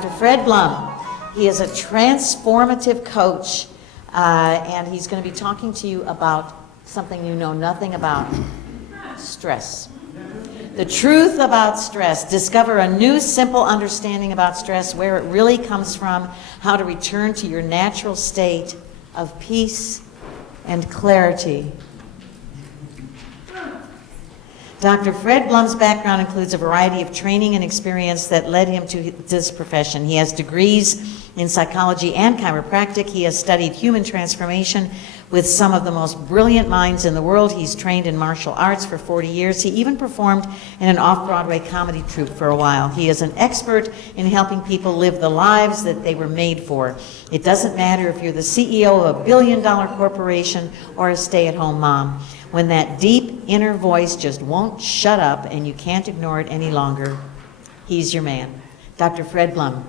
Dr. Fred Blum. He is a transformative coach, and he's going to be talking to you about something you know nothing about: stress. The truth about stress. Discover a new, simple understanding about stress, where it really comes from, how to return to your natural state of peace and clarity. Dr. Fred Blum's background includes a variety of training and experience that led him to this profession. He has degrees in psychology and chiropractic. He has studied human transformation with some of the most brilliant minds in the world. He's trained in martial arts for 40 years. He even performed in an off-Broadway comedy troupe for a while. He is an expert in helping people live the lives that they were made for. It doesn't matter if you're the CEO of a billion-dollar corporation or a stay-at-home mom. When that deep inner voice just won't shut up and you can't ignore it any longer, he's your man. Dr. Fred Blum.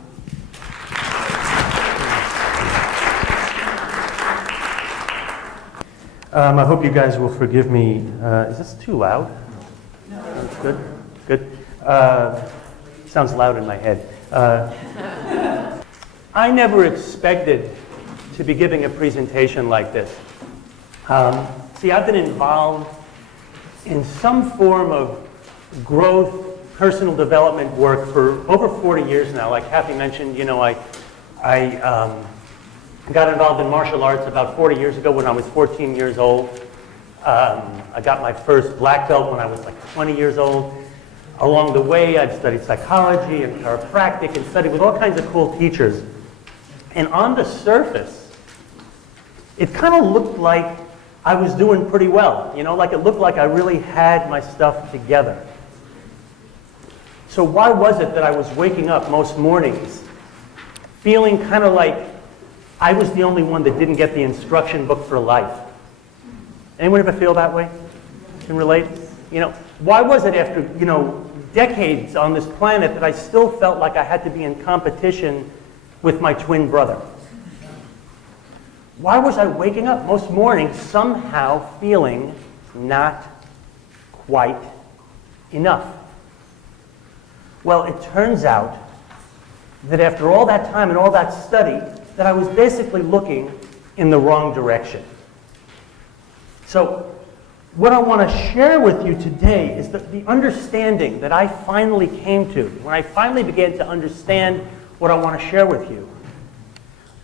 I hope you guys will forgive me. Is this too loud? No. That's good. Good. Sounds loud in my head. I never expected to be giving a presentation like this. See, I've been involved in some form of growth, personal development work for over 40 years now. Like Kathy mentioned, you know, I got involved in martial arts about 40 years ago when I was 14 years old. I got my first black belt when I was like 20 years old. Along the way, I've studied psychology and chiropractic and studied with all kinds of cool teachers. And on the surface, it kind of looked like I was doing pretty well. You know, like it looked like I really had my stuff together. So why was it that I was waking up most mornings feeling kind of like I was the only one that didn't get the instruction book for life? Anyone ever feel that way? Can relate? You know, why was it after, you know, decades on this planet that I still felt like I had to be in competition with my twin brother? Why was I waking up most mornings somehow feeling not quite enough? Well, it turns out that after all that time and all that study, that I was basically looking in the wrong direction. So what I want to share with you today is the understanding that I finally came to, when I finally began to understand what I want to share with you.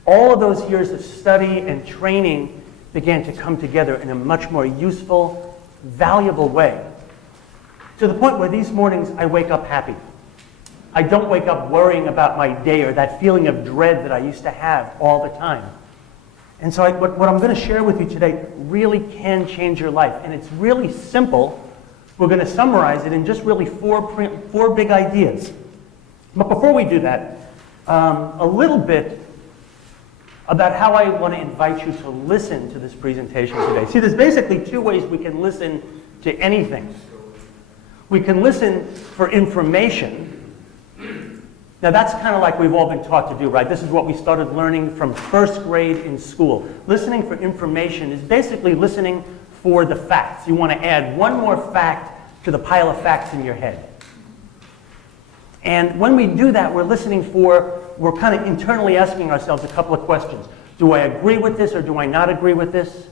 All of those years of study and training began to come together in a much more useful, valuable way. To the point where these mornings I wake up happy. I don't wake up worrying about my day or that feeling of dread that I used to have all the time. And so what I'm going to share with you today really can change your life. And it's really simple. We're going to summarize it in just really four big ideas. But before we do that, a little bit about how I want to invite you to listen to this presentation today. See, there's basically two ways we can listen to anything. We can listen for information. Now that's kind of like we've all been taught to do, right? This is what we started learning from first grade in school. Listening for information is basically listening for the facts. You want to add one more fact to the pile of facts in your head. And when we do that, we're kind of internally asking ourselves a couple of questions. Do I agree with this or do I not agree with this?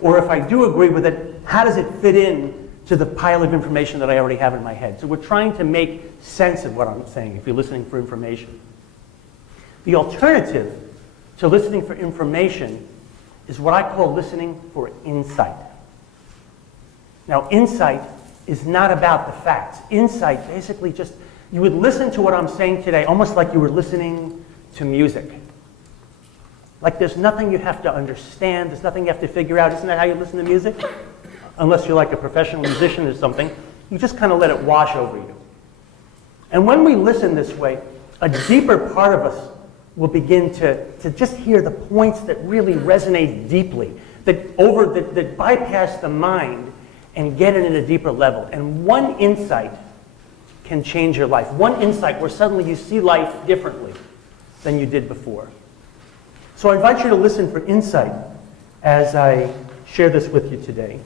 Or if I do agree with it, how does it fit in to the pile of information that I already have in my head? So we're trying to make sense of what I'm saying if you're listening for information. The alternative to listening for information is what I call listening for insight. Now, insight is not about the facts. Insight basically just, you would listen to what I'm saying today almost like you were listening to music. Like there's nothing you have to understand, there's nothing you have to figure out. Isn't that how you listen to music? Unless you're like a professional musician or something, you just kind of let it wash over you. And when we listen this way, a deeper part of us will begin to just hear the points that really resonate deeply, that bypass the mind and get it at a deeper level. And one insight can change your life. One insight where suddenly you see life differently than you did before. So I invite you to listen for insight as I share this with you today.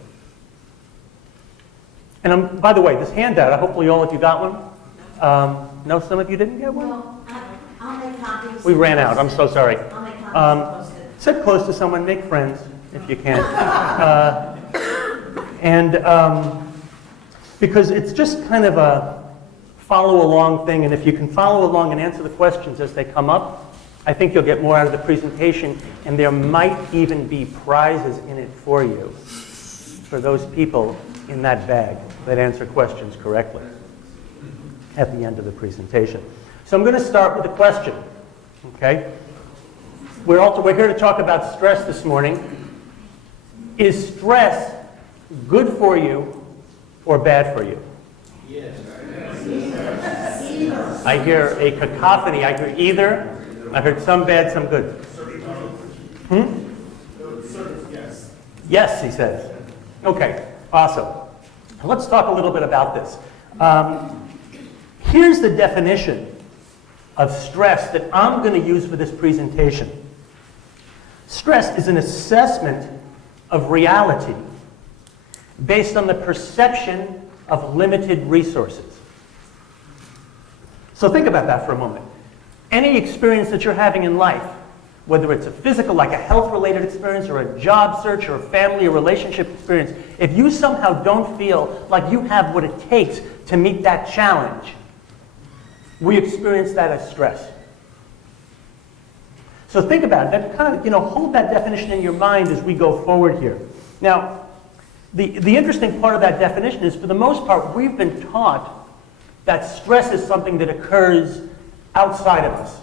And by the way, this handout, hopefully all of you got one. No, some of you didn't get one? I'll make copies. We ran out, I'm so sorry. I'll make copies and post it. Sit close to someone, make friends, if you can. Because it's just kind of a follow along thing, and if you can follow along and answer the questions as they come up, I think you'll get more out of the presentation, and there might even be prizes in it for you, for those people in that bag that answer questions correctly at the end of the presentation. So I'm going to start with a question, okay? We're here to talk about stress this morning. Is stress good for you or bad for you? Yes. I hear a cacophony. I hear either. I heard some bad, some good. Yes. Yes, he says. Okay, awesome. Let's talk a little bit about this. Here's the definition of stress that I'm going to use for this presentation. Stress is an assessment of reality based on the perception of limited resources. So think about that for a moment. Any experience that you're having in life, whether it's a physical, like a health-related experience, or a job search, or a family or relationship experience, if you somehow don't feel like you have what it takes to meet that challenge, we experience that as stress. So think about it. That kind of, hold that definition in your mind as we go forward here. Now, the interesting part of that definition is, for the most part, we've been taught that stress is something that occurs outside of us.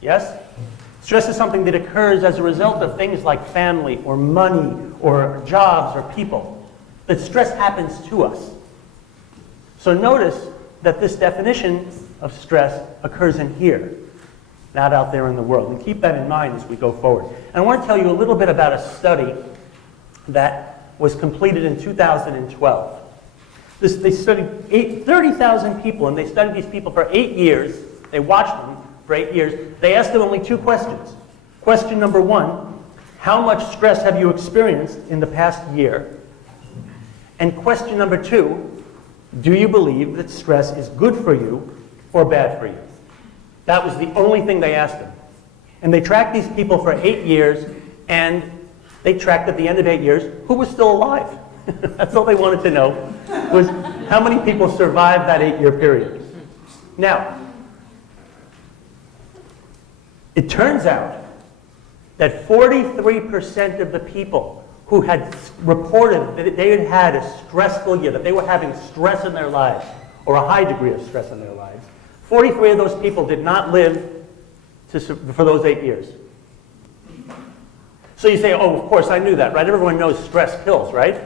Yes? Stress is something that occurs as a result of things like family or money or jobs or people. That stress happens to us. So notice that this definition of stress occurs in here, not out there in the world. And keep that in mind as we go forward. And I want to tell you a little bit about a study that was completed in 2012. They studied 30,000 people, and they studied these people for 8 years. They watched them for 8 years. They asked them only 2 questions. Question number 1, how much stress have you experienced in the past year? And question number 2, do you believe that stress is good for you or bad for you? That was the only thing they asked them. And they tracked these people for 8 years, and they tracked at the end of 8 years who was still alive. That's all they wanted to know, was how many people survived that 8-year period. Now, it turns out that 43% of the people who had reported that they had had a stressful year, that they were having stress in their lives, or a high degree of stress in their lives, 43 of those people did not live for those 8 years. So you say, oh, of course, I knew that, right? Everyone knows stress kills, right?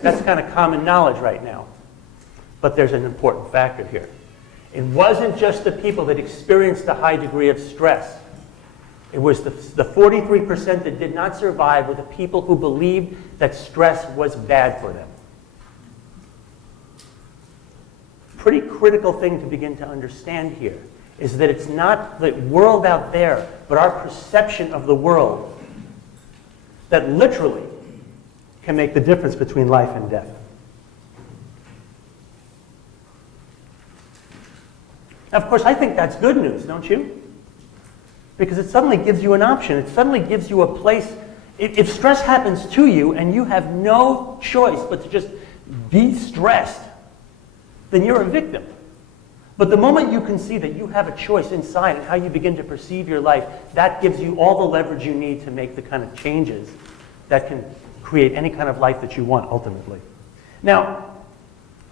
That's kind of common knowledge right now. But there's an important factor here. It wasn't just the people that experienced a high degree of stress. It was the 43% that did not survive were the people who believed that stress was bad for them. Pretty critical thing to begin to understand here is that it's not the world out there, but our perception of the world that literally can make the difference between life and death. Now, of course, I think that's good news, don't you? Because it suddenly gives you an option. It suddenly gives you a place. If stress happens to you and you have no choice but to just be stressed, then you're a victim. But the moment you can see that you have a choice inside and how you begin to perceive your life, that gives you all the leverage you need to make the kind of changes that can create any kind of life that you want ultimately. Now,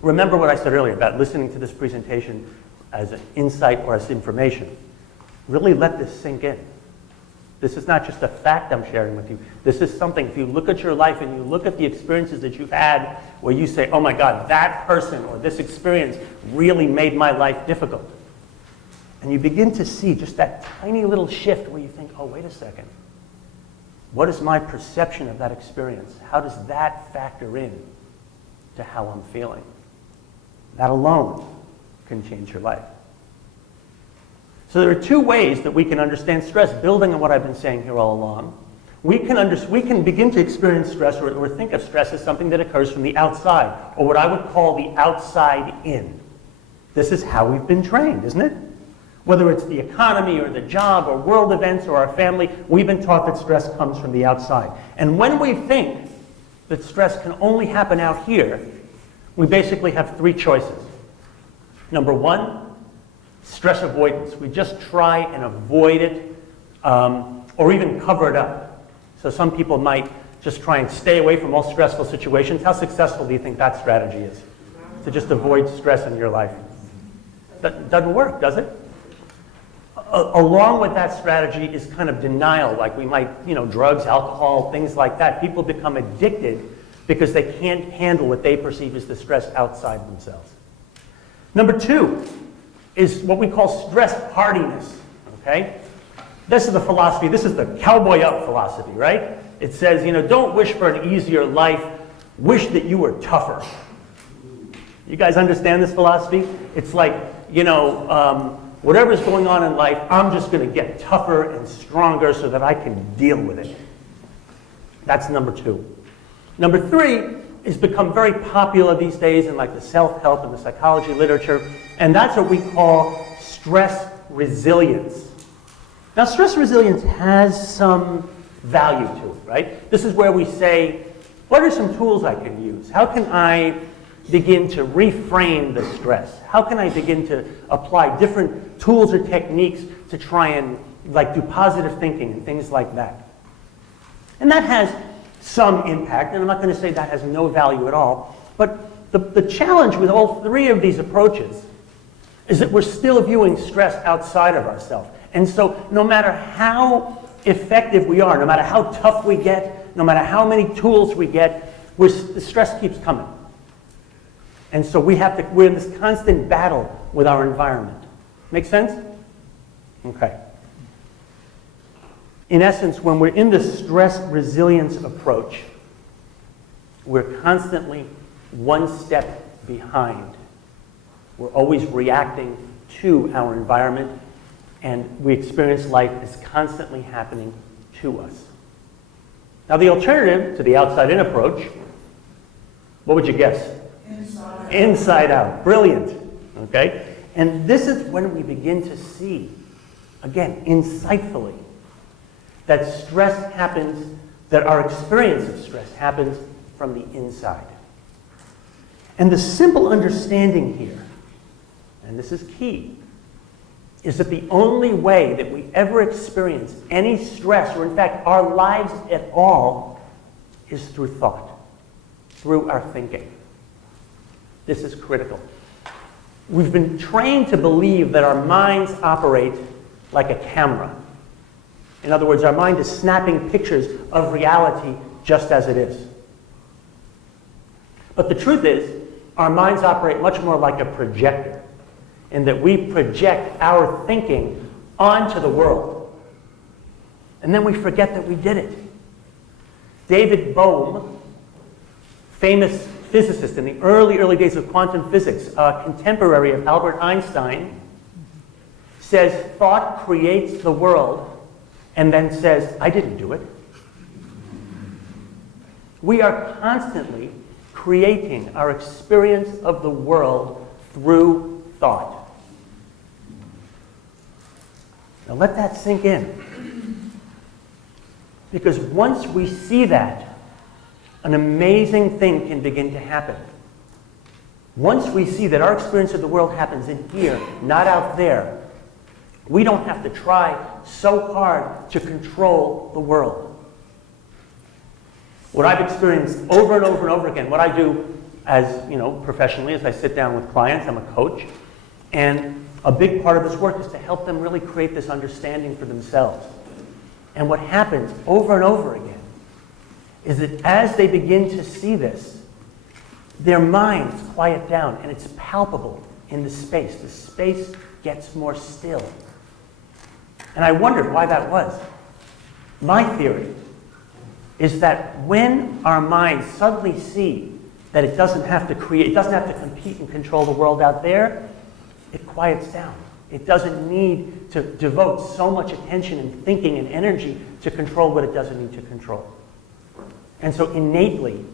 remember what I said earlier about listening to this presentation as an insight or as information. Really let this sink in. This is not just a fact I'm sharing with you. This is something, if you look at your life and you look at the experiences that you've had where you say, oh my God, that person or this experience really made my life difficult. And you begin to see just that tiny little shift where you think, oh, wait a second. What is my perception of that experience? How does that factor in to how I'm feeling? That alone can change your life. So there are 2 ways that we can understand stress, building on what I've been saying here all along. We can begin to experience stress or think of stress as something that occurs from the outside, or what I would call the outside in. This is how we've been trained, isn't it? Whether it's the economy or the job or world events or our family, we've been taught that stress comes from the outside. And when we think that stress can only happen out here, we basically have three choices. Number one, stress avoidance. We just try and avoid it or even cover it up. So some people might just try and stay away from all stressful situations. How successful do you think that strategy is? To just avoid stress in your life. That doesn't work, does it? Along with that strategy is kind of denial, like we might, drugs, alcohol, things like that. People become addicted because they can't handle what they perceive as the stress outside themselves. Number two is what we call stress hardiness, okay? This is the philosophy, this is the cowboy up philosophy, right? It says, don't wish for an easier life, wish that you were tougher. You guys understand this philosophy? It's like, whatever's going on in life, I'm just going to get tougher and stronger so that I can deal with it. That's number two. Number three is become very popular these days in like the self-help and the psychology literature, and that's what we call stress resilience. Now, stress resilience has some value to it, right? This is where we say, what are some tools I can use? How can I begin to reframe the stress? How can I begin to apply different tools or techniques to try and do positive thinking and things like that? And that has some impact, and I'm not going to say that has no value at all, but the challenge with all three of these approaches is that we're still viewing stress outside of ourselves. And so no matter how effective we are, no matter how tough we get, no matter how many tools we get, the stress keeps coming. And so we're in this constant battle with our environment. Make sense? Okay. In essence, when we're in the stress resilience approach, we're constantly one step behind. We're always reacting to our environment, and we experience life as constantly happening to us. Now, the alternative to the outside-in approach, what would you guess? Inside out. Brilliant. Okay? And this is when we begin to see, again, insightfully, that stress happens, that our experience of stress happens from the inside. And the simple understanding here, and this is key, is that the only way that we ever experience any stress, or in fact our lives at all, is through thought, through our thinking. This is critical. We've been trained to believe that our minds operate like a camera. In other words, our mind is snapping pictures of reality just as it is. But the truth is, our minds operate much more like a projector, in that we project our thinking onto the world. And then we forget that we did it. David Bohm, famous physicist in the early days of quantum physics, a contemporary of Albert Einstein, says thought creates the world, and then says, I didn't do it. We are constantly creating our experience of the world through thought. Now let that sink in. Because once we see that, an amazing thing can begin to happen. Once we see that our experience of the world happens in here, not out there, we don't have to try so hard to control the world. What I've experienced over and over and over again, what I do as, professionally, as I sit down with clients, I'm a coach, and a big part of this work is to help them really create this understanding for themselves. And what happens over and over again is that as they begin to see this, their minds quiet down, and it's palpable in the space. The space gets more still. And I wondered why that was. My theory is that when our minds suddenly see that it doesn't have to compete and control the world out there, it quiets down. It doesn't need to devote so much attention and thinking and energy to control what it doesn't need to control. And so innately,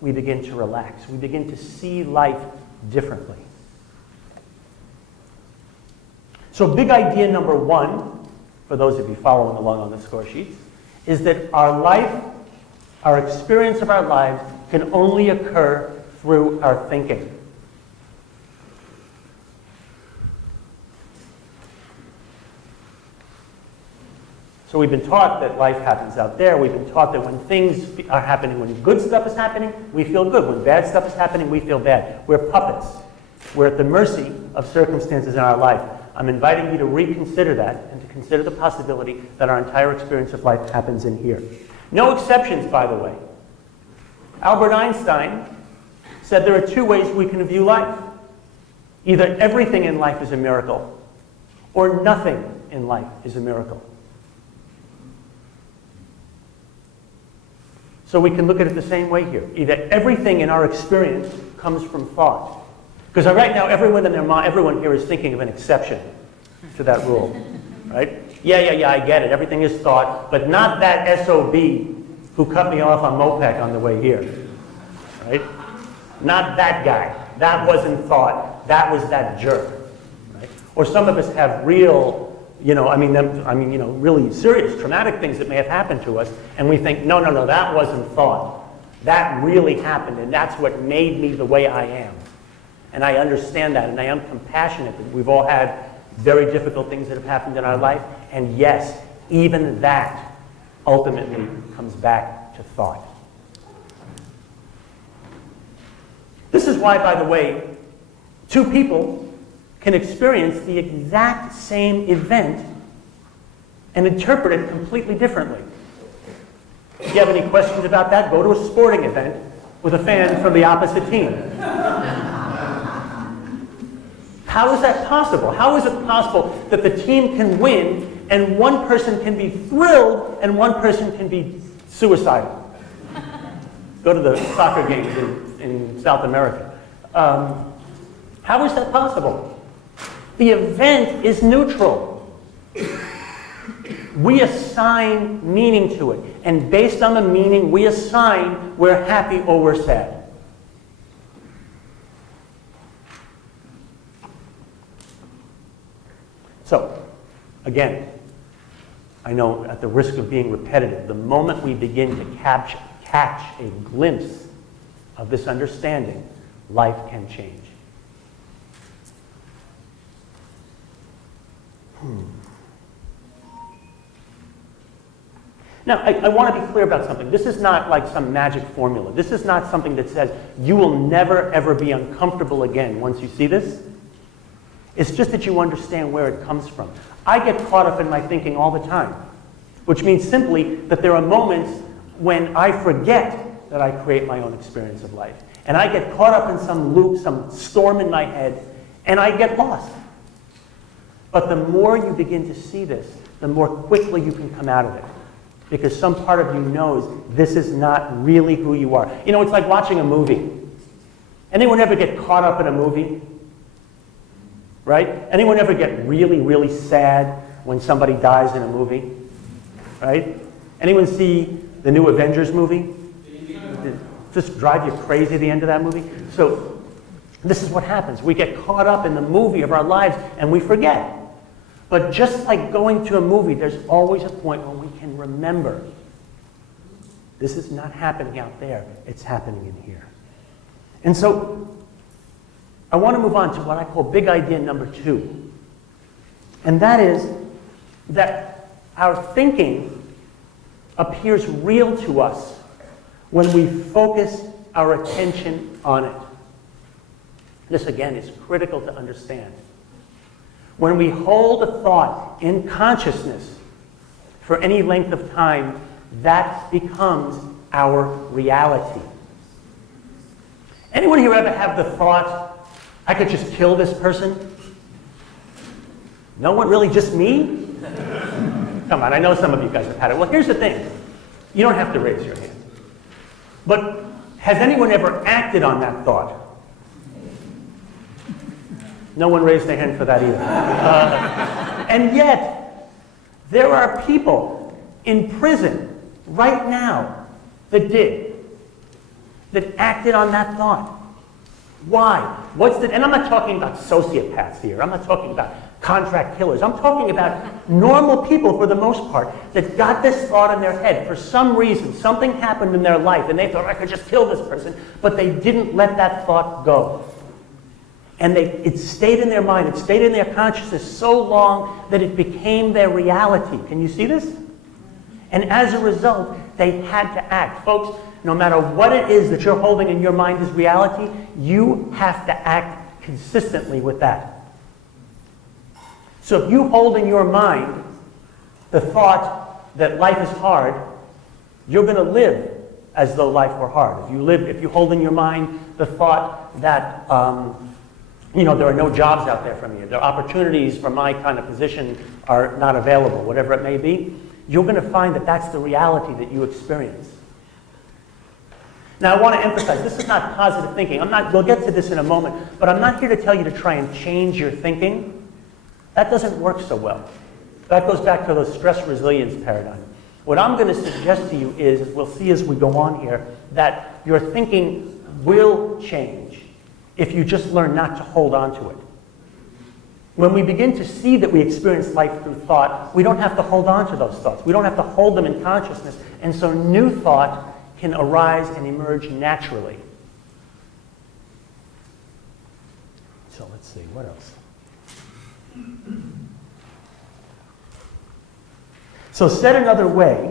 we begin to relax. We begin to see life differently. So big idea number one, for those of you following along on the score sheets, is that our life, our experience of our lives, can only occur through our thinking. So we've been taught that life happens out there. We've been taught that when things are happening, when good stuff is happening, we feel good. When bad stuff is happening, we feel bad. We're puppets. We're at the mercy of circumstances in our life. I'm inviting you to reconsider that and to consider the possibility that our entire experience of life happens in here. No exceptions, by the way. Albert Einstein said there are two ways we can view life. Either everything in life is a miracle, or nothing in life is a miracle. So we can look at it the same way here. Either everything in our experience comes from thought. Because right now, everyone here is thinking of an exception to that rule, right? Yeah, I get it. Everything is thought, but not that SOB who cut me off on Mopac on the way here, right? Not that guy. That wasn't thought. That was that jerk, right? Or some of us have real, really serious, traumatic things that may have happened to us, and we think, no, that wasn't thought. That really happened, and that's what made me the way I am. And I understand that, and I am compassionate that we've all had very difficult things that have happened in our life, and yes, even that ultimately comes back to thought. This is why, by the way, two people can experience the exact same event and interpret it completely differently. If you have any questions about that, go to a sporting event with a fan from the opposite team. How is that possible? How is it possible that the team can win and one person can be thrilled and one person can be suicidal? Go to the soccer games in South America. How is that possible? The event is neutral. We assign meaning to it. And based on the meaning we assign, we're happy or we're sad. So, again, I know at the risk of being repetitive, the moment we begin to catch a glimpse of this understanding, life can change. Now, I want to be clear about something. This is not like some magic formula. This is not something that says you will never, ever be uncomfortable again once you see this. It's just that you understand where it comes from. I get caught up in my thinking all the time, which means simply that there are moments when I forget that I create my own experience of life. And I get caught up in some loop, some storm in my head, and I get lost. But the more you begin to see this, the more quickly you can come out of it. Because some part of you knows this is not really who you are. You know, it's like watching a movie. Anyone ever get caught up in a movie? Right? Anyone ever get really, really sad when somebody dies in a movie? Right? Anyone see the new Avengers movie? Just drive you crazy at the end of that movie? So this is what happens. We get caught up in the movie of our lives and we forget. But just like going to a movie, there's always a point when we can remember this is not happening out there, it's happening in here. And so I want to move on to what I call big idea number 2. And that is that our thinking appears real to us when we focus our attention on it. This, again, is critical to understand. When we hold a thought in consciousness for any length of time, that becomes our reality. Anyone here ever have the thought, I could just kill this person? No one? Really? Just me? Come on, I know some of you guys have had it. Well, here's the thing. You don't have to raise your hand. But has anyone ever acted on that thought? No one raised their hand for that either. And yet, there are people in prison right now that acted on that thought. Why? And I'm not talking about sociopaths here. I'm not talking about contract killers. I'm talking about normal people for the most part that got this thought in their head. For some reason, something happened in their life and they thought, I could just kill this person, but they didn't let that thought go. And it stayed in their mind, it stayed in their consciousness so long that it became their reality. Can you see this? And as a result, they had to act. Folks, no matter what it is that you're holding in your mind as reality, you have to act consistently with that. So if you hold in your mind the thought that life is hard, you're going to live as though life were hard. If you hold in your mind the thought that there are no jobs out there for me, the opportunities for my kind of position are not available, whatever it may be, you're going to find that that's the reality that you experience. Now, I want to emphasize, this is not positive thinking. We'll get to this in a moment, but I'm not here to tell you to try and change your thinking. That doesn't work so well. That goes back to the stress resilience paradigm. What I'm going to suggest to you is, we'll see as we go on here, that your thinking will change if you just learn not to hold on to it. When we begin to see that we experience life through thought, we don't have to hold on to those thoughts. We don't have to hold them in consciousness. And so new thought can arise and emerge naturally. So let's see, what else? So said another way,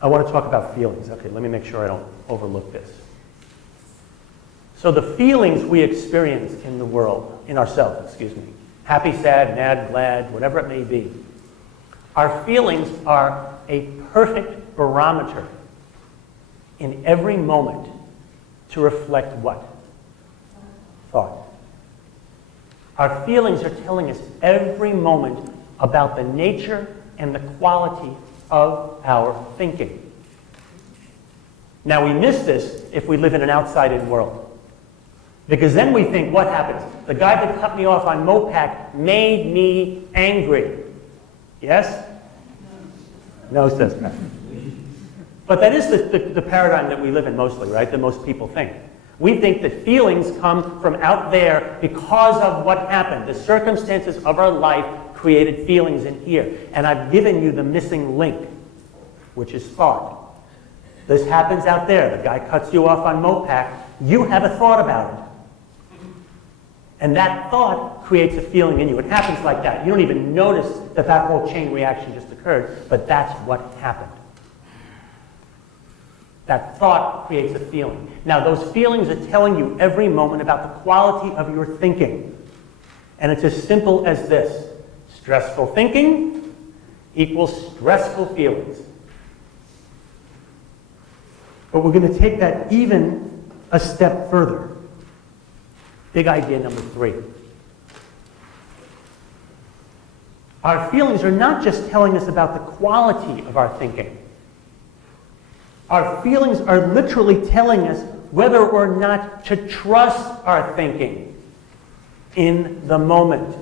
I want to talk about feelings. Okay, let me make sure I don't overlook this. So the feelings we experience in the world, in ourselves, happy, sad, mad, glad, whatever it may be, our feelings are a perfect barometer in every moment to reflect what? Thought. Our feelings are telling us every moment about the nature and the quality of our thinking. Now, we miss this if we live in an outside-in world. Because then we think, what happens? The guy that cut me off on Mopac made me angry. Yes? No, says Pat. But that is the paradigm that we live in mostly, right? That most people think. We think that feelings come from out there because of what happened. The circumstances of our life created feelings in here. And I've given you the missing link, which is thought. This happens out there. The guy cuts you off on Mopac. You have a thought about it. And that thought creates a feeling in you. It happens like that. You don't even notice that that whole chain reaction just occurred, but that's what happened. That thought creates a feeling. Now, those feelings are telling you every moment about the quality of your thinking. And it's as simple as this. Stressful thinking equals stressful feelings. But we're going to take that even a step further. Big idea number 3. Our feelings are not just telling us about the quality of our thinking. Our feelings are literally telling us whether or not to trust our thinking in the moment.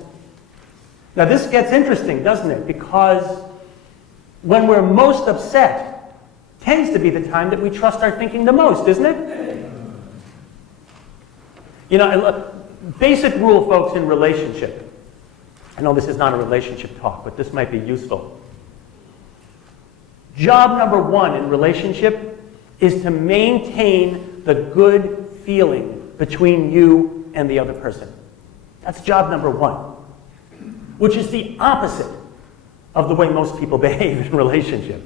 Now this gets interesting, doesn't it? Because when we're most upset, tends to be the time that we trust our thinking the most, isn't it? You know, basic rule, folks, in relationship. I know this is not a relationship talk, but this might be useful. Job number 1 in relationship is to maintain the good feeling between you and the other person. That's job number 1, which is the opposite of the way most people behave in relationship.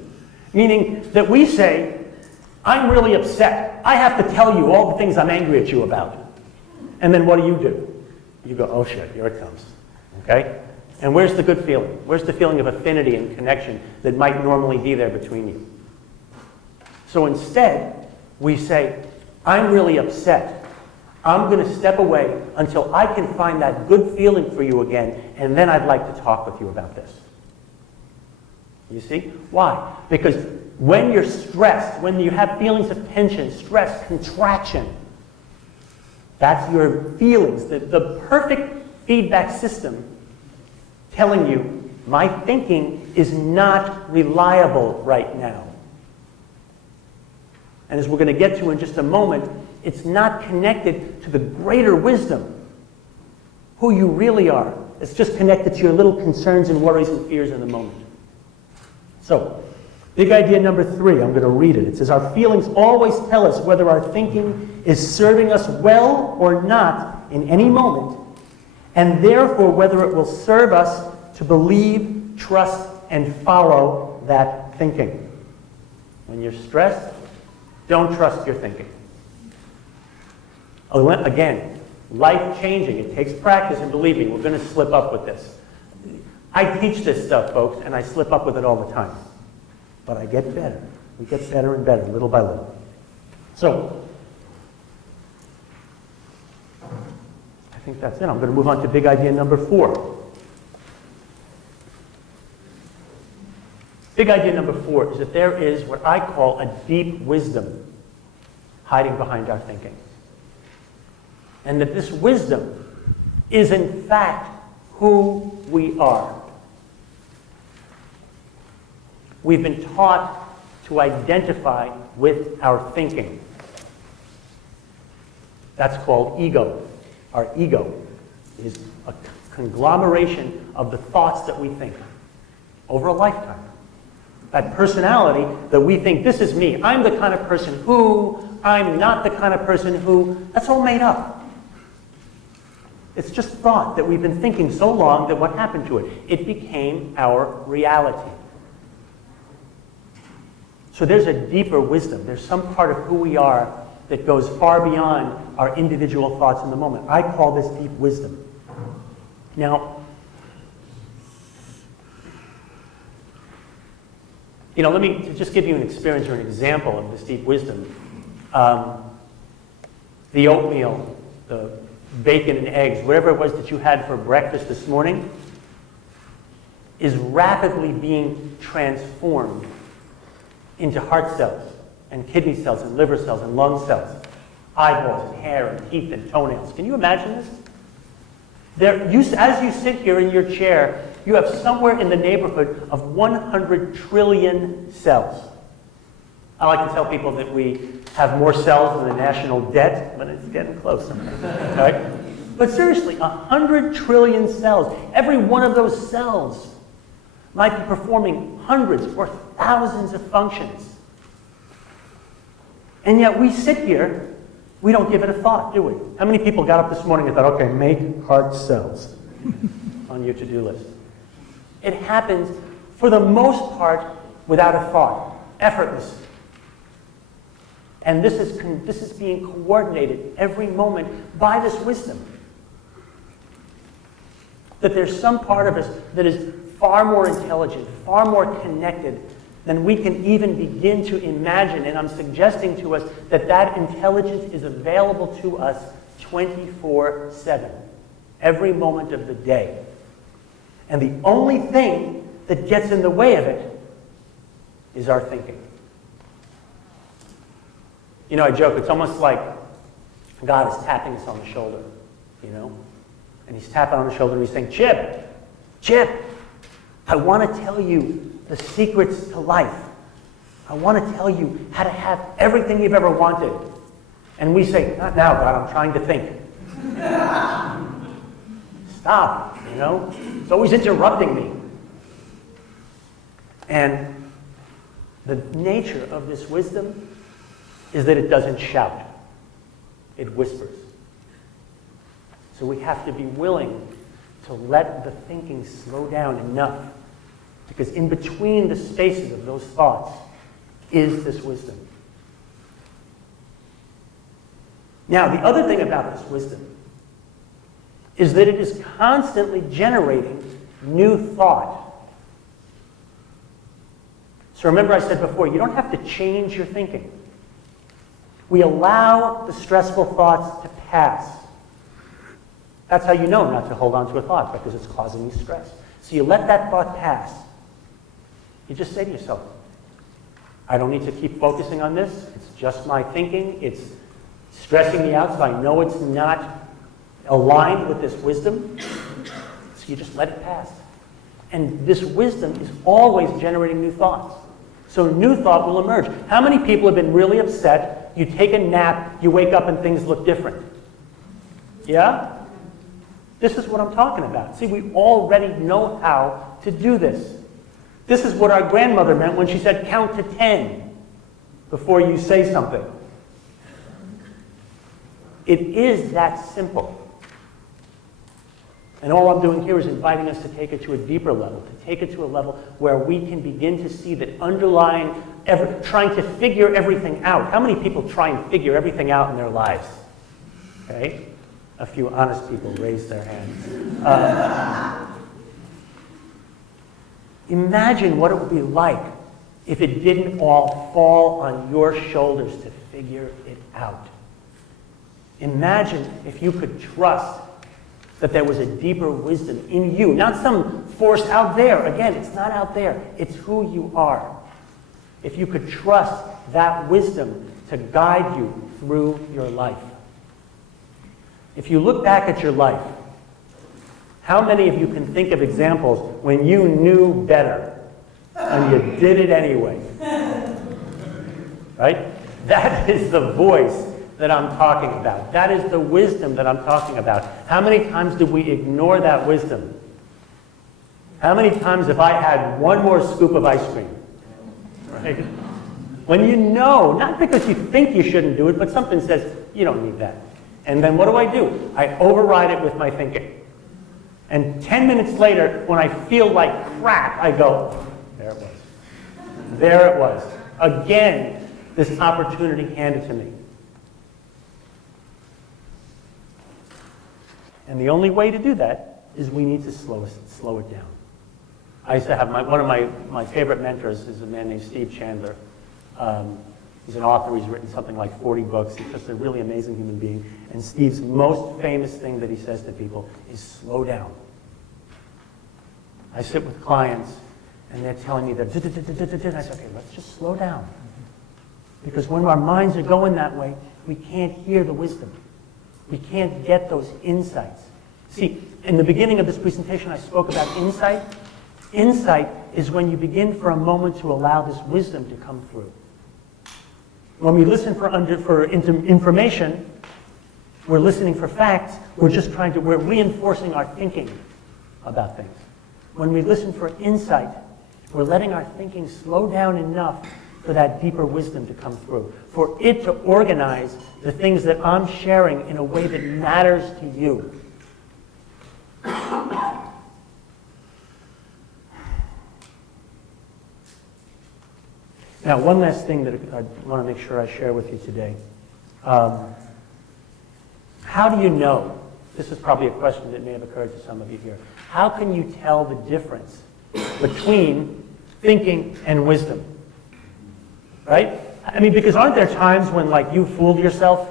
Meaning that we say, I'm really upset. I have to tell you all the things I'm angry at you about. And then what do? You go, oh shit, here it comes. Okay? And where's the good feeling? Where's the feeling of affinity and connection that might normally be there between you? So instead, we say, I'm really upset. I'm going to step away until I can find that good feeling for you again, and then I'd like to talk with you about this. You see? Why? Because when you're stressed, when you have feelings of tension, stress, contraction, that's your feelings, the perfect feedback system telling you, my thinking is not reliable right now. And as we're going to get to in just a moment, it's not connected to the greater wisdom who you really are. It's just connected to your little concerns and worries and fears in the moment. So, big idea number 3, I'm going to read it. It says, our feelings always tell us whether our thinking is serving us well or not in any moment, and therefore whether it will serve us to believe, trust, and follow that thinking. When you're stressed, don't trust your thinking. Again, life-changing. It takes practice, and believe me, we're going to slip up with this. I teach this stuff, folks, and I slip up with it all the time. But I get better. We get better and better, little by little. So, I think that's it. I'm going to move on to big idea number 4. Big idea number 4 is that there is what I call a deep wisdom hiding behind our thinking. And that this wisdom is in fact who we are. We've been taught to identify with our thinking. That's called ego. Our ego is a conglomeration of the thoughts that we think over a lifetime. That personality that we think, this is me, I'm the kind of person who, I'm not the kind of person who, that's all made up. It's just thought that we've been thinking so long that what happened to it? It became our reality. So there's a deeper wisdom. There's some part of who we are that goes far beyond our individual thoughts in the moment. I call this deep wisdom. Now, let me just give you an experience or an example of this deep wisdom. The oatmeal, the bacon and eggs, whatever it was that you had for breakfast this morning, is rapidly being transformed into heart cells and kidney cells and liver cells and lung cells, eyeballs and hair and teeth and toenails. Can you imagine this? As you sit here in your chair, you have somewhere in the neighborhood of 100 trillion cells. I like to tell people that we have more cells than the national debt, but it's getting close. Right? But seriously, 100 trillion cells. Every one of those cells might be performing hundreds or thousands of functions. And yet we sit here, we don't give it a thought, do we? How many people got up this morning and thought, okay, make heart cells on your to-do list? It happens, for the most part, without a thought, effortless. And this is being coordinated every moment by this wisdom. That there's some part of us that is far more intelligent, far more connected than we can even begin to imagine. And I'm suggesting to us that that intelligence is available to us 24/7, every moment of the day. And the only thing that gets in the way of it is our thinking. I joke, it's almost like God is tapping us on the shoulder, And he's tapping on the shoulder and he's saying, Chip, I want to tell you the secrets to life. I want to tell you how to have everything you've ever wanted. And we say, not now, God, I'm trying to think. Stop, It's always interrupting me. And the nature of this wisdom is that it doesn't shout. It whispers. So we have to be willing to let the thinking slow down enough, because in between the spaces of those thoughts is this wisdom. Now, the other thing about this wisdom is that it is constantly generating new thought. So remember I said before, you don't have to change your thinking. We allow the stressful thoughts to pass. That's how you know not to hold on to a thought, because it's causing you stress. So you let that thought pass. You just say to yourself, I don't need to keep focusing on this. It's just my thinking. It's stressing me out, so I know it's not aligned with this wisdom. So you just let it pass. And this wisdom is always generating new thoughts. So new thought will emerge. How many people have been really upset? You take a nap, you wake up and things look different. Yeah? This is what I'm talking about. See, we already know how to do this. This is what our grandmother meant when she said, count to 10 before you say something. It is that simple. And all I'm doing here is inviting us to take it to a deeper level, to take it to a level where we can begin to see that underlying, trying to figure everything out. How many people try and figure everything out in their lives? Okay? A few honest people raised their hands. Imagine what it would be like if it didn't all fall on your shoulders to figure it out. Imagine if you could trust that there was a deeper wisdom in you, not some force out there. Again, it's not out there. It's who you are. If you could trust that wisdom to guide you through your life. If you look back at your life, how many of you can think of examples when you knew better and you did it anyway? Right? That is the voice that I'm talking about. That is the wisdom that I'm talking about. How many times do we ignore that wisdom? How many times have I had one more scoop of ice cream? Right? When you know, not because you think you shouldn't do it, but something says, you don't need that. And then what do? I override it with my thinking. And 10 minutes later, when I feel like crap, I go, there it was. There it was. Again, this opportunity handed to me. And the only way to do that is we need to slow it down. I used to have one of my favorite mentors is a man named Steve Chandler. He's an author. He's written something like 40 books. He's just a really amazing human being. And Steve's most famous thing that he says to people is slow down. I sit with clients, and they're telling me that, and I say, okay, let's just slow down. Because when our minds are going that way, we can't hear the wisdom. We can't get those insights. See, in the beginning of this presentation, I spoke about insight. Insight is when you begin for a moment to allow this wisdom to come through. When we listen for information, we're listening for facts, we're reinforcing our thinking about things. When we listen for insight, we're letting our thinking slow down enough for that deeper wisdom to come through, for it to organize the things that I'm sharing in a way that matters to you. Now, one last thing that I want to make sure I share with you today. How do you know? This is probably a question that may have occurred to some of you here. How can you tell the difference between thinking and wisdom? Right? I mean, because aren't there times when, like, you fooled yourself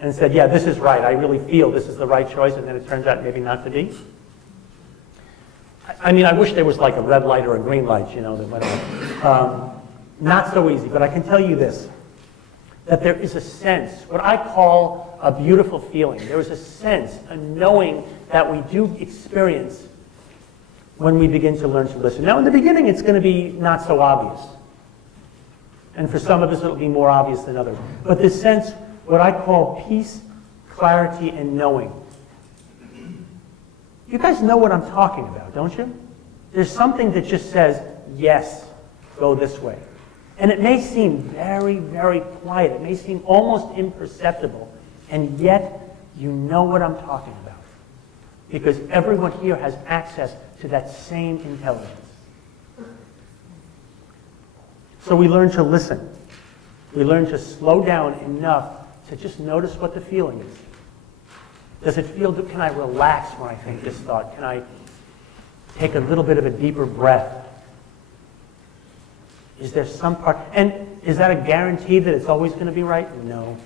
and said, yeah, this is right, I really feel this is the right choice, and then it turns out maybe not to be? I mean, I wish there was like a red light or a green light, that went on. Not so easy, but I can tell you this, that there is a sense, what I call a beautiful feeling. There is a sense, a knowing that we do experience when we begin to learn to listen. Now, in the beginning, it's going to be not so obvious. And for some of us, it'll be more obvious than others. But this sense, what I call peace, clarity, and knowing. You guys know what I'm talking about, don't you? There's something that just says, yes, go this way. And it may seem very, very quiet. It may seem almost imperceptible. And yet, you know what I'm talking about. Because everyone here has access to that same intelligence. So we learn to listen. We learn to slow down enough to just notice what the feeling is. Does it feel good? Can I relax when I think this thought? Can I take a little bit of a deeper breath? Is there some part, and is that a guarantee that it's always going to be right? No.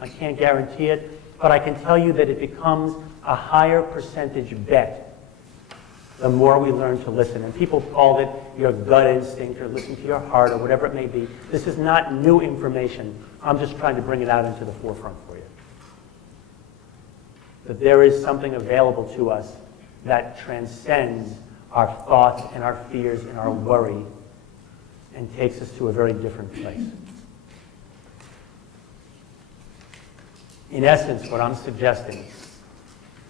I can't guarantee it, but I can tell you that it becomes a higher percentage bet the more we learn to listen. And people call it your gut instinct or listen to your heart or whatever it may be. This is not new information. I'm just trying to bring it out into the forefront for you. That there is something available to us that transcends our thoughts and our fears and our worry and takes us to a very different place. In essence, what I'm suggesting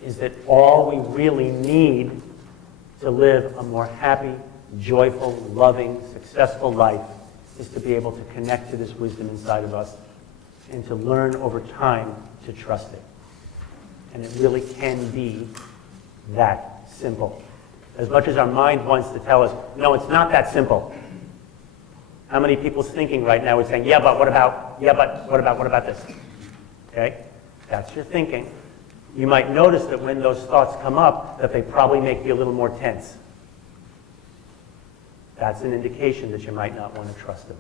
is that all we really need to live a more happy, joyful, loving, successful life is to be able to connect to this wisdom inside of us and to learn over time to trust it. And it really can be that simple. As much as our mind wants to tell us, no, it's not that simple. How many people's thinking right now is saying, yeah, but what about, what about this? Okay? That's your thinking. You might notice that when those thoughts come up, that they probably make you a little more tense. That's an indication that you might not want to trust them.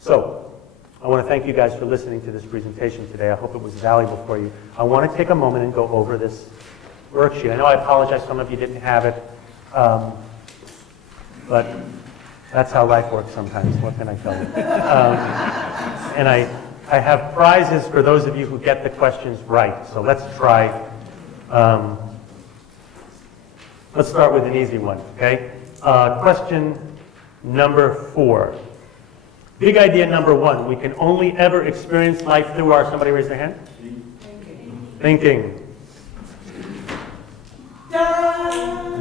So, I want to thank you guys for listening to this presentation today. I hope it was valuable for you. I want to take a moment and go over this worksheet. I know I apologize, some of you didn't have it, but that's how life works sometimes. What can I tell you? And I have prizes for those of you who get the questions right. So let's try. Let's start with an easy one, okay? Question number 4. Big idea number 1. We can only ever experience life through our, somebody raise their hand? Thinking.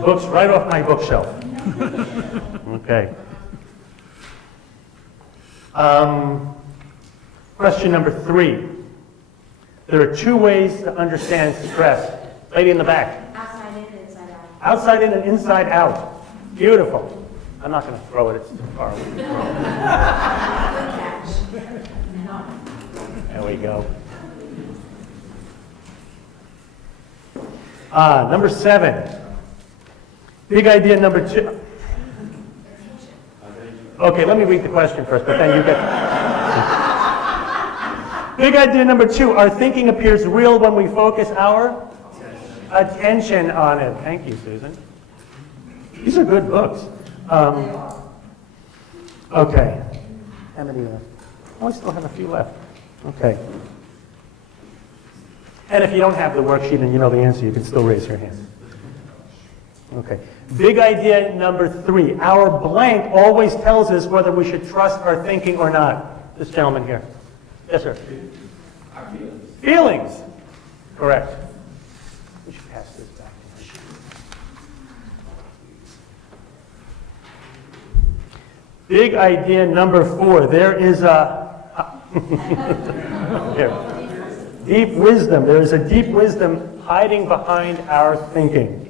Books right off my bookshelf. Okay. Question number 3. There are 2 ways to understand stress. Lady in the back. Outside in and inside out. Outside in and inside out. Beautiful. I'm not going to throw it. It's too far away. Good catch. There we go. Number 7. Big idea number 2. Okay, let me read the question first, but then you get... Big idea number 2. Our thinking appears real when we focus our attention on it. Thank you, Susan. These are good books. Okay. How many left? Oh, I still have a few left. Okay. And if you don't have the worksheet and you know the answer, you can still raise your hand. Okay. Big idea number 3. Our blank always tells us whether we should trust our thinking or not. This gentleman here. Yes, sir. Our feelings. Feelings. Correct. We should pass this back. Big idea number 4. There is a deep wisdom. There is a deep wisdom hiding behind our thinking.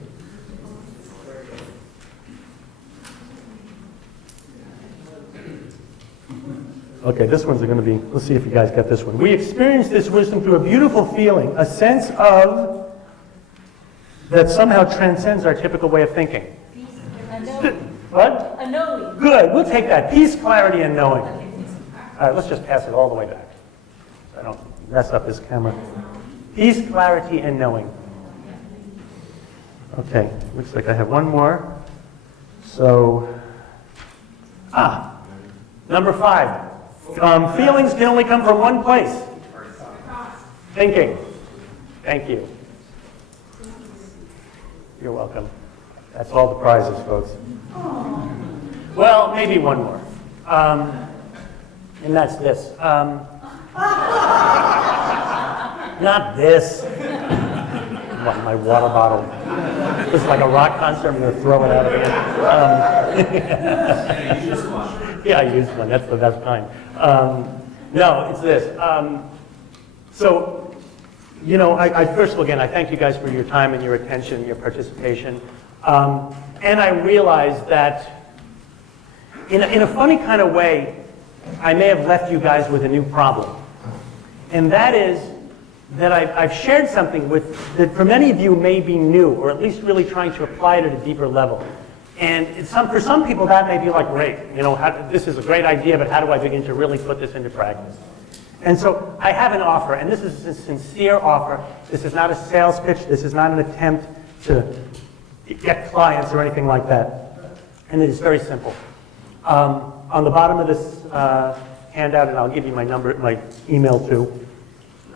Okay, this one's going to be, let's see if you guys get this one. We experience this wisdom through a beautiful feeling, a sense of that somehow transcends our typical way of thinking. What? A knowing. Good, we'll take that. Peace, clarity, and knowing. All right, let's just pass it all the way back so I don't mess up this camera. Peace, clarity, and knowing. Okay, looks like I have one more. So, number 5. Feelings can only come from one place. Thinking. Thank you. You're welcome. That's all the prizes, folks. Well, maybe one more. And that's this. Not this. What, my water bottle. This is like a rock concert. I'm going to throw it out again. Yeah, I used one. That's the best kind. No, it's this. So, you know, I first of all, again, I thank you guys for your time and your attention and your participation. And I realized that in a funny kind of way, I may have left you guys with a new problem. And that is that I've shared something that for many of you may be new, or at least really trying to apply it at a deeper level. And for some people that may be like, great, you know, this is a great idea, but how do I begin to really put this into practice? And so I have an offer, and this is a sincere offer. This is not a sales pitch. This is not an attempt to get clients or anything like that. And it is very simple. On the bottom of this handout, and I'll give you my number, my email too.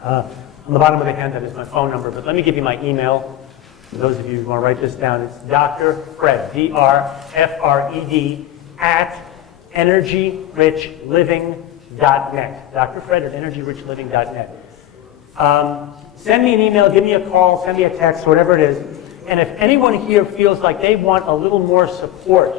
On the bottom of the handout is my phone number, but let me give you my email. For those of you who want to write this down, it's Dr. Fred, D-R-F-R-E-D, at energyrichliving.net. Dr. Fred at energyrichliving.net. send me an email, give me a call, send me a text, whatever it is. And if anyone here feels like they want a little more support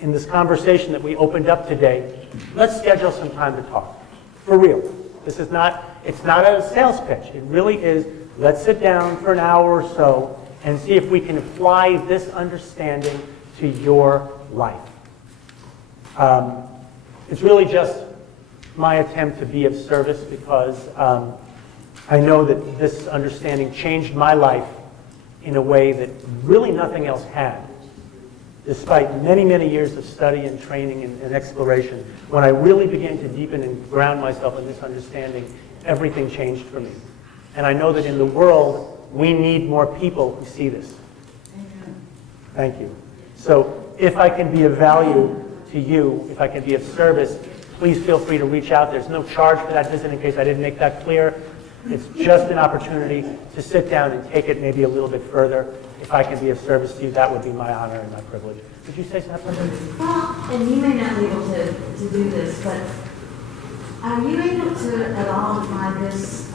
in this conversation that we opened up today, let's schedule some time to talk. For real. This is not, it's not a sales pitch. It really is, let's sit down for an hour or so and see if we can apply this understanding to your life. It's really just my attempt to be of service because I know that this understanding changed my life in a way that really nothing else had. Despite many, many years of study and training and exploration, when I really began to deepen and ground myself in this understanding, everything changed for me. And I know that in the world, we need more people who see this. Thank you. So if I can be of value to you, if I can be of service, please feel free to reach out. There's no charge for that visit in case I didn't make that clear. It's just an opportunity to sit down and take it maybe a little bit further. If I can be of service to you, that would be my honor and my privilege. Did you say something? Well, and you may not be able to do this, but are you able to at all apply this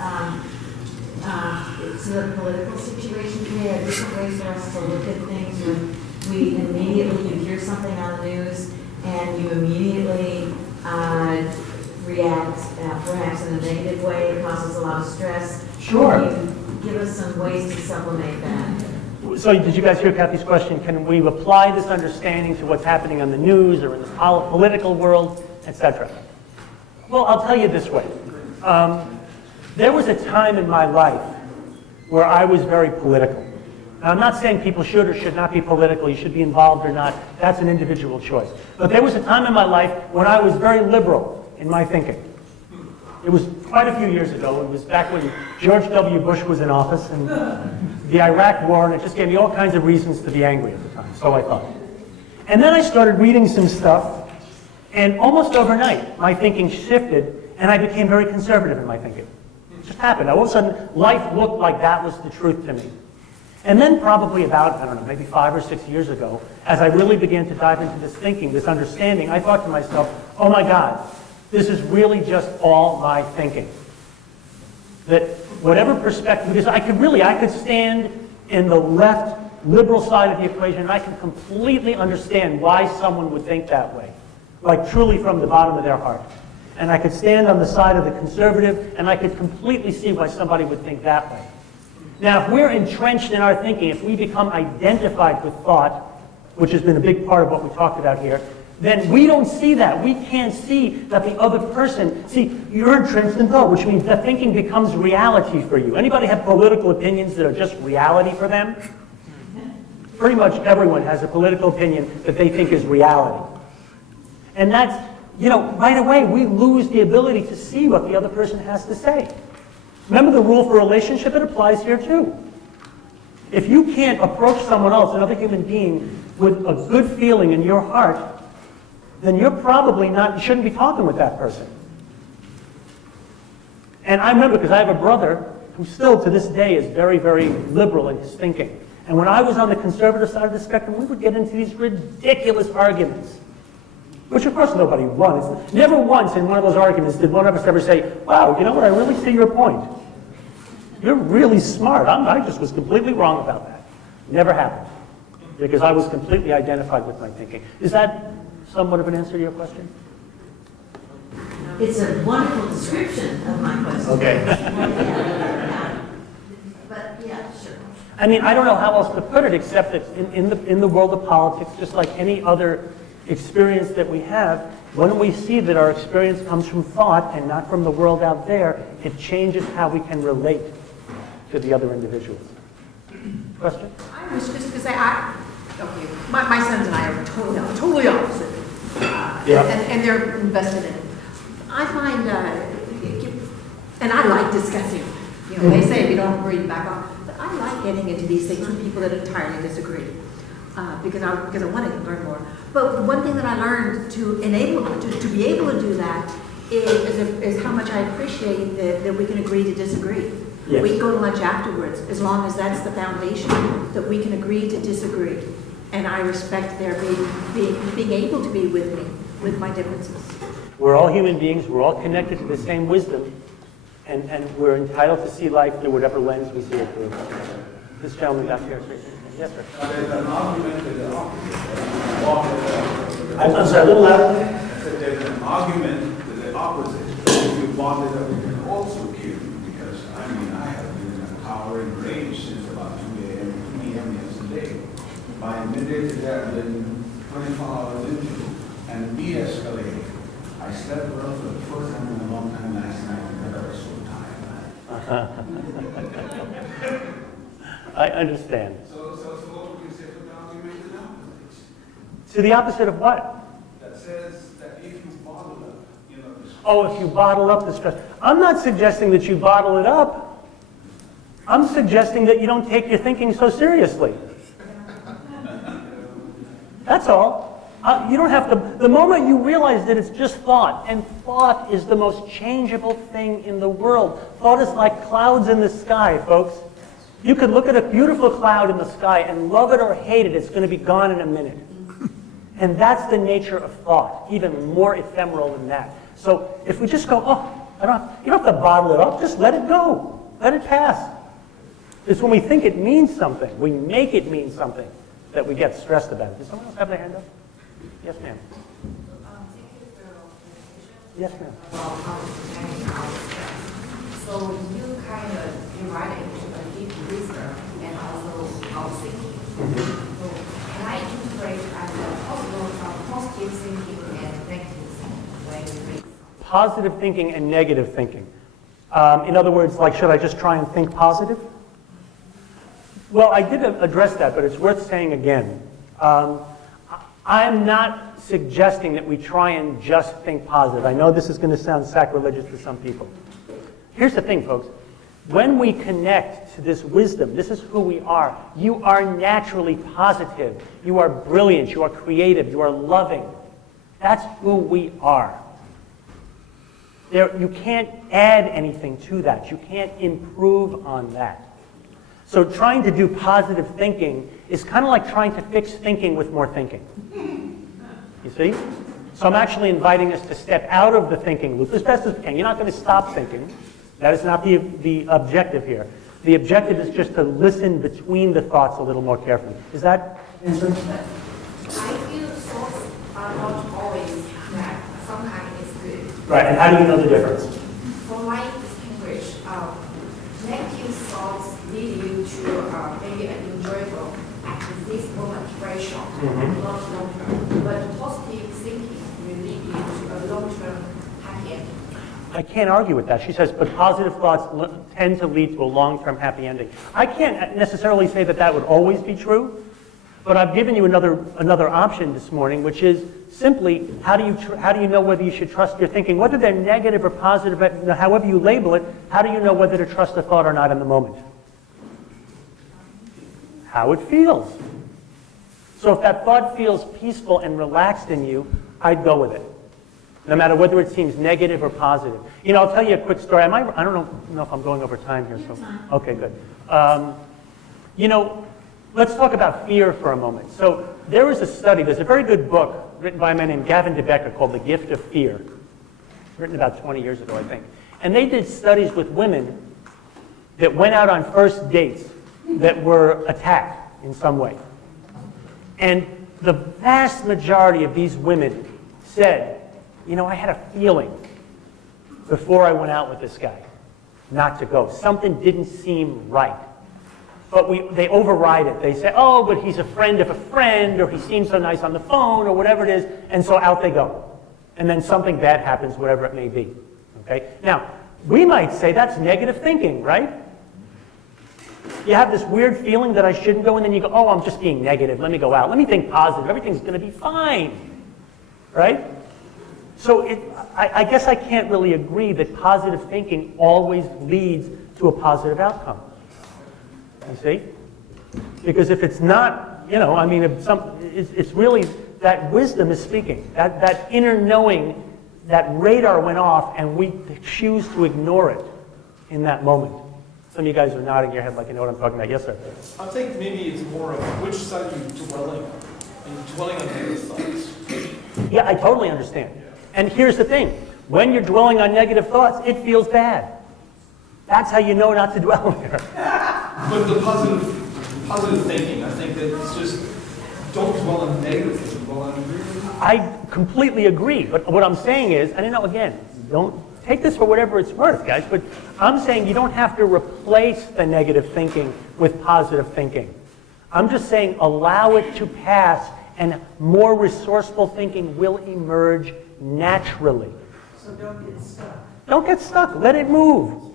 to the political situation today? Are different ways for us to look at things when we immediately, you hear something on the news and you immediately react perhaps in a negative way, it causes a lot of stress? Sure. Can you give us some ways to supplement that? So did you guys hear Kathy's question? Can we apply this understanding to what's happening on the news or in the political world, etc.? Well, I'll tell you this way. There was a time in my life where I was very political. Now, I'm not saying people should or should not be political, you should be involved or not. That's an individual choice. But there was a time in my life when I was very liberal in my thinking. It was quite a few years ago. It was back when George W. Bush was in office and the Iraq War, and it just gave me all kinds of reasons to be angry at the time, so I thought. And then I started reading some stuff, and almost overnight, my thinking shifted, and I became very conservative in my thinking. It just happened. All of a sudden, life looked like that was the truth to me. And then probably about, I don't know, maybe 5 or 6 years ago, as I really began to dive into this thinking, this understanding, I thought to myself, oh my God, this is really just all my thinking. That whatever perspective, because I could stand in the left liberal side of the equation and I can completely understand why someone would think that way, like truly from the bottom of their heart. And I could stand on the side of the conservative and I could completely see why somebody would think that way. Now, if we're entrenched in our thinking, if we become identified with thought, which has been a big part of what we talked about here, then we don't see that. We can't see that the other person, see, you're entrenched in thought, which means that thinking becomes reality for you. Anybody have political opinions that are just reality for them? Pretty much everyone has a political opinion that they think is reality. And that's, right away, we lose the ability to see what the other person has to say. Remember the rule for a relationship? It applies here too. If you can't approach someone else, another human being, with a good feeling in your heart, then you're probably not, you shouldn't be talking with that person. And I remember, because I have a brother who still to this day is very, very liberal in his thinking. And when I was on the conservative side of the spectrum, we would get into these ridiculous arguments, which of course nobody won. Never once in one of those arguments did one of us ever say, wow, you know what, I really see your point. You're really smart. I just was completely wrong about that. Never happened. Because I was completely identified with my thinking. Is that somewhat of an answer to your question? It's a wonderful description of my question. Okay. But yeah, sure. I mean, I don't know how else to put it except that in the world of politics, just like any other experience that we have, when we see that our experience comes from thought and not from the world out there, it changes how we can relate to the other individuals. Question? I was just because my sons and I are totally opposite. Yeah. And they're invested in it. I find, and I like discussing. They say if you don't agree, back off. But I like getting into these things with people that entirely disagree, because I want to learn more. But one thing that I learned to be able to do that is how much I appreciate that we can agree to disagree. Yes. We can go to lunch afterwards, as long as that's the foundation, that we can agree to disagree. And I respect their being able to be with me, with my differences. We're all human beings. We're all connected to the same wisdom. and we're entitled to see life through whatever lens we see it through. This gentleman back here. Yes, sir. There's an argument to the opposite. I'm sorry, a little louder. There's an argument to the opposite. If you bond it up, it can also kill you, because, I mean, I have been in a towering rage since about 2 a.m. yesterday. My immediate that I've been 24 hours into, and de-escalating. I slept well for the first time in a long time last night, because I was so tired. I understand. So what would you say for the argument to the opposite? To the opposite of what? That says that if you bottle up, you know, the Oh, if you bottle up the stress. I'm not suggesting that you bottle it up. I'm suggesting that you don't take your thinking so seriously. That's all. You don't have to, the moment you realize that it's just thought, and thought is the most changeable thing in the world. Thought is like clouds in the sky, folks. You could look at a beautiful cloud in the sky and love it or hate it, it's going to be gone in a minute. And that's the nature of thought, even more ephemeral than that. So if we just go, oh, you don't have to bottle it up, just let it go. Let it pass. It's when we think it means something, we make it mean something, that we get stressed about it. Does someone else have their hand up? Yes, ma'am. Yes, ma'am. So you kind of divide it into a deep research and also our thinking. So can I integrate as a positive thinking and negative thinking when you read? Positive thinking and negative thinking. In other words, like, should I just try and think positive? Well, I did address that, but it's worth saying again. I'm not suggesting that we try and just think positive. I know this is going to sound sacrilegious to some people. Here's the thing, folks. When we connect to this wisdom, this is who we are. You are naturally positive. You are brilliant. You are creative. You are loving. That's who we are. You can't add anything to that. You can't improve on that. So trying to do positive thinking is kind of like trying to fix thinking with more thinking. You see? So I'm actually inviting us to step out of the thinking loop as best as we can. You're not going to stop thinking. That is not the objective here. The objective is just to listen between the thoughts a little more carefully. Is that answering? I feel thoughts are not always bad. Sometimes it's good. Right, and how do you know the difference? For my distinguish, negative thoughts lead you to maybe an enjoyable at this moment very short, not long term. But positive thinking will lead you to a long-term happy ending. I can't argue with that. She says, but positive thoughts tend to lead to a long-term happy ending. I can't necessarily say that that would always be true, but I've given you another option this morning, which is simply, how do you know whether you should trust your thinking? Whether they're negative or positive, however you label it, how do you know whether to trust a thought or not in the moment? How it feels. So if that thought feels peaceful and relaxed in you, I'd go with it, no matter whether it seems negative or positive. You know, I'll tell you a quick story. I don't know if I'm going over time here. So, okay, good. You know, let's talk about fear for a moment. So there was a study, there's a very good book written by a man named Gavin DeBecker called The Gift of Fear, written about 20 years ago, I think. And they did studies with women that went out on first dates that were attacked in some way. And the vast majority of these women said, you know, I had a feeling before I went out with this guy not to go. Something didn't seem right. But they override it. They say, oh, but he's a friend of a friend, or he seems so nice on the phone, or whatever it is, and so out they go. And then something bad happens, whatever it may be. Okay? Now, we might say that's negative thinking, right? You have this weird feeling that I shouldn't go, and then you go, oh, I'm just being negative. Let me go out. Let me think positive. Everything's going to be fine. Right? So I guess I can't really agree that positive thinking always leads to a positive outcome. You see? Because if it's not, you know, I mean, it's really that wisdom is speaking. That inner knowing, that radar went off, and we choose to ignore it in that moment. Some of you guys are nodding your head like you know what I'm talking about. Yes, sir? I think maybe it's more of which side are you dwelling on? Are you dwelling on negative thoughts? Yeah, I totally understand. And here's the thing. When you're dwelling on negative thoughts, it feels bad. That's how you know not to dwell there. But the positive thinking, I think that it's just, don't dwell on negative things, dwell on negative. I completely agree, but what I'm saying is, and I know, again, don't take this for whatever it's worth, guys, but I'm saying you don't have to replace the negative thinking with positive thinking. I'm just saying allow it to pass, and more resourceful thinking will emerge naturally. So don't get stuck. Don't get stuck. Let it move.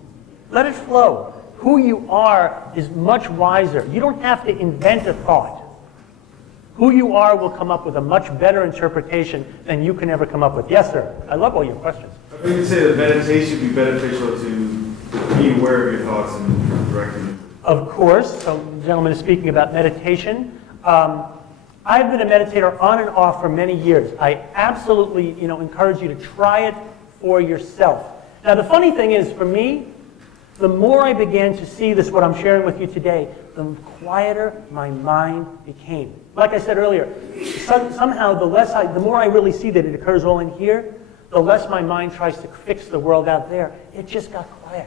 Let it flow. Who you are is much wiser. You don't have to invent a thought. Who you are will come up with a much better interpretation than you can ever come up with. Yes, sir. I love all your questions. I think you say that meditation would be beneficial to be aware of your thoughts and directing them. Of course. So the gentleman is speaking about meditation. I've been a meditator on and off for many years. I absolutely, encourage you to try it for yourself. Now, the funny thing is, for me, the more I began to see this, what I'm sharing with you today, the quieter my mind became. Like I said earlier, somehow the more I really see that it occurs all in here, the less my mind tries to fix the world out there. It just got quiet.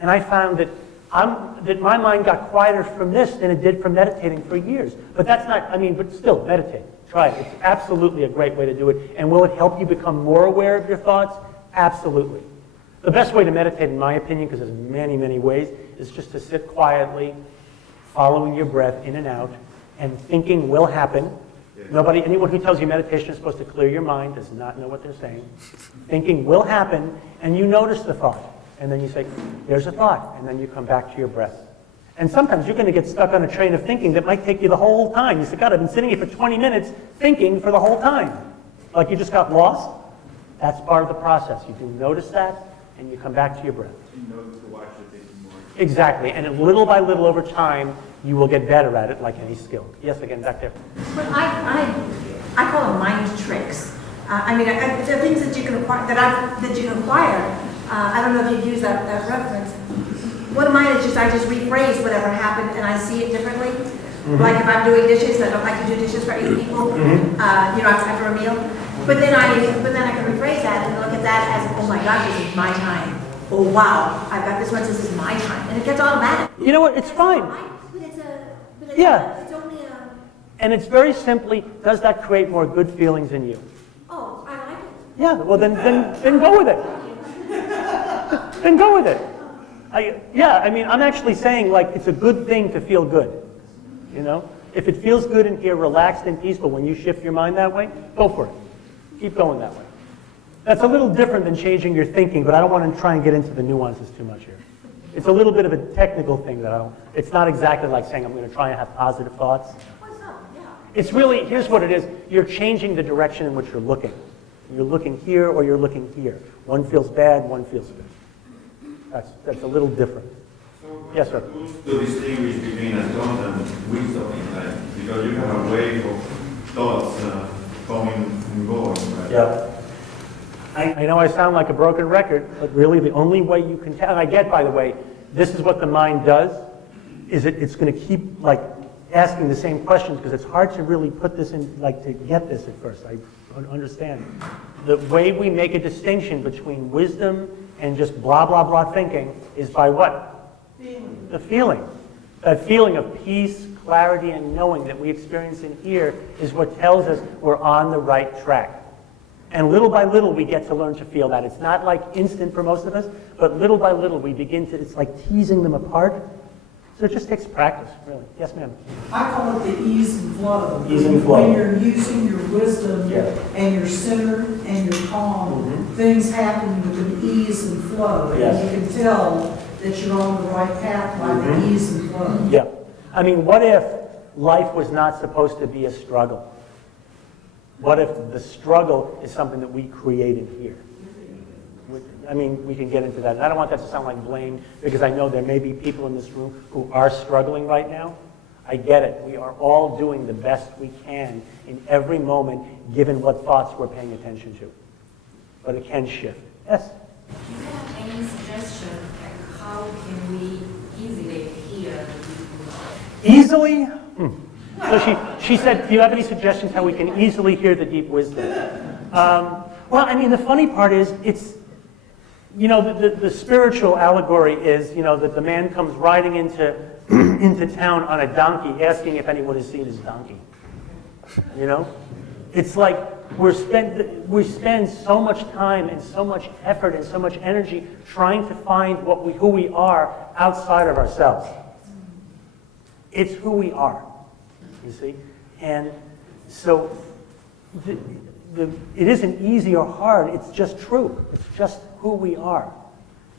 And I found that my mind got quieter from this than it did from meditating for years. But that's not, but still, meditate. Try it. It's absolutely a great way to do it. And will it help you become more aware of your thoughts? Absolutely. The best way to meditate, in my opinion, because there's many, many ways, is just to sit quietly, following your breath in and out, and thinking will happen. Anyone who tells you meditation is supposed to clear your mind does not know what they're saying. Thinking will happen, and you notice the thought. And then you say, there's a thought, and then you come back to your breath. And sometimes you're going to get stuck on a train of thinking that might take you the whole time. You say, God, I've been sitting here for 20 minutes thinking for the whole time. Like you just got lost. That's part of the process. You do notice that, and you come back to your breath. You notice the watch you're thinking more. Exactly, and little by little over time, you will get better at it like any skill. Yes, again, back there. But I call them mind tricks. The things that you can acquire, that you can acquire. I don't know if you've used that reference. One of mine is I just rephrase whatever happened and I see it differently. Mm-hmm. Like if I'm doing dishes, I don't like to do dishes for 8 people, after a meal. But then I can rephrase that and look at that as, oh my gosh, this is my time. Oh wow, I've got this one, this is my time. And it gets automatic. You know what, it's fine. It's only a... And it's very simply, does that create more good feelings in you? Oh, I like it. Yeah, well then go with it. Then go with it. I'm actually saying it's a good thing to feel good. If it feels good in here, relaxed and peaceful, when you shift your mind that way, go for it. Keep going that way. That's a little different than changing your thinking, but I don't want to try and get into the nuances too much here. It's a little bit of a technical thing it's not exactly like saying I'm going to try and have positive thoughts. It's really, here's what it is. You're changing the direction in which you're looking. You're looking here or you're looking here. One feels bad, one feels good. That's a little different. So yes, sir. To distinguish between a thought and wisdom in life, because you have a wave of thoughts coming and going, right? Yeah. I know I sound like a broken record, but really the only way you can tell, and I get, by the way, this is what the mind does, is it's going to keep asking the same questions because it's hard to really put this in, to get this at first. I understand. The way we make a distinction between wisdom and just blah, blah, blah thinking is by what? Feeling. The feeling. That feeling of peace, clarity, and knowing that we experience in here is what tells us we're on the right track. And little by little, we get to learn to feel that. It's not instant for most of us, but little by little, we begin to, it's like teasing them apart. So it just takes practice, really. Yes, ma'am? I call it the ease and flow. Ease and flow. When you're using your wisdom Yeah. and you're centered and you're calm, Mhm. things happen with an ease and flow. Yes. And you can tell that you're on the right path by Mhm. the ease and flow. Yeah. What if life was not supposed to be a struggle? What if the struggle is something that we created here? We can get into that. And I don't want that to sound like blame, because I know there may be people in this room who are struggling right now. I get it. We are all doing the best we can in every moment, given what thoughts we're paying attention to. But it can shift. Yes? Do you have any suggestion, how can we easily hear the Easily? So she said, do you have any suggestions how we can easily hear the deep wisdom? The funny part is, you know, the spiritual allegory is, you know, that the man comes riding into, into town on a donkey, asking if anyone has seen his donkey. You know? It's like we spend so much time and so much effort and so much energy trying to find who we are outside of ourselves. It's who we are, you see? And so it isn't easy or hard, it's just true. It's just who we are.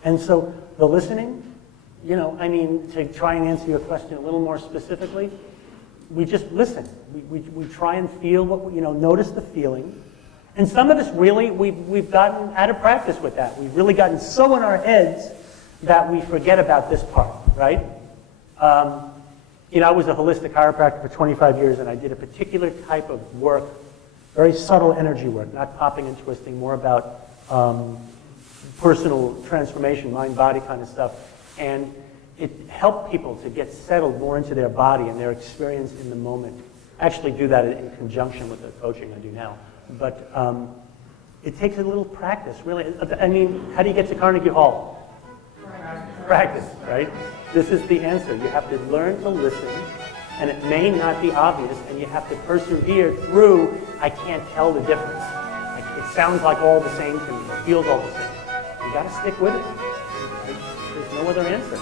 And so the listening, you know, I mean, to try and answer your question a little more specifically, we just listen. We try and feel notice the feeling. And some of us really, we've gotten out of practice with that. We've really gotten so in our heads that we forget about this part, right? You know, I was a holistic chiropractor for 25 years, and I did a particular type of work, very subtle energy work, not popping and twisting, more about personal transformation, mind-body kind of stuff. And it helped people to get settled more into their body and their experience in the moment. I actually do that in conjunction with the coaching I do now. But it takes a little practice, really. I mean, how do you get to Carnegie Hall? Practice, right? This is the answer. You have to learn to listen, and it may not be obvious, and you have to persevere through, I can't tell the difference. It sounds like all the same to me. It feels all the same. You got to stick with it. There's no other answer.